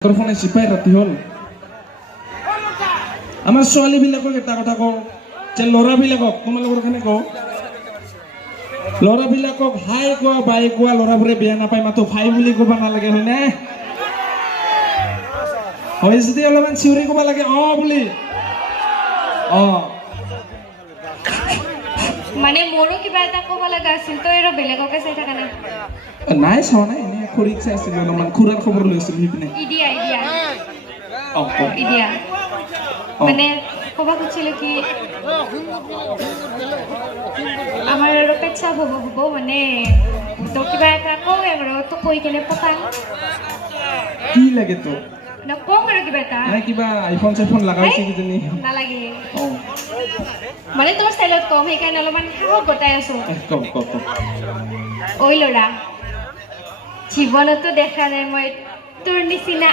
ফোনে চিপাই ৰাতি হ'ল আমাৰ ছোৱালীবিলাকক এটা কথা কওঁ যে ল'ৰাবিলাকক তোমালোকৰ কাৰণে কওঁ ল'ৰাবিলাকক হাই কোৱা বাই কোৱা ল'ৰাবোৰে বেয়া নাপায় মাতো ভাই বুলি ক'ব নালাগে হয়নে হয় যদি অলপমান চিঞৰি ক'ব লাগে বুলি মানে মোৰো কিবা এটা ক'ব লগা আছিল তই আৰু বেলেগকে চাই থাকা নাই নাই চোৱা নাই এনে খুৰীক চাই আছিলো অলপমান খুৰাৰ খবৰ লৈ আছিলো সিপিনে ইডিয়া মানে ক'ব খুজিছিলোঁ কি আমাৰ আৰু পেচাব হ'ব মানে তো কিবা এটা কওঁ আৰু তো কৈ কেনে পতাং কি লাগে তো নকওঁ আৰু কিবা এটা নাই কিবা আইফোন চাইফোন লগাইছে কিজানি নালাগে মানে তোৰ ষ্টাইলত কম সেইকাৰণে অলপমান সাহস গোটাই আছো কওক ঐ ল'ৰা জীৱনতো দেখা নাই মই তোৰ নিচিনা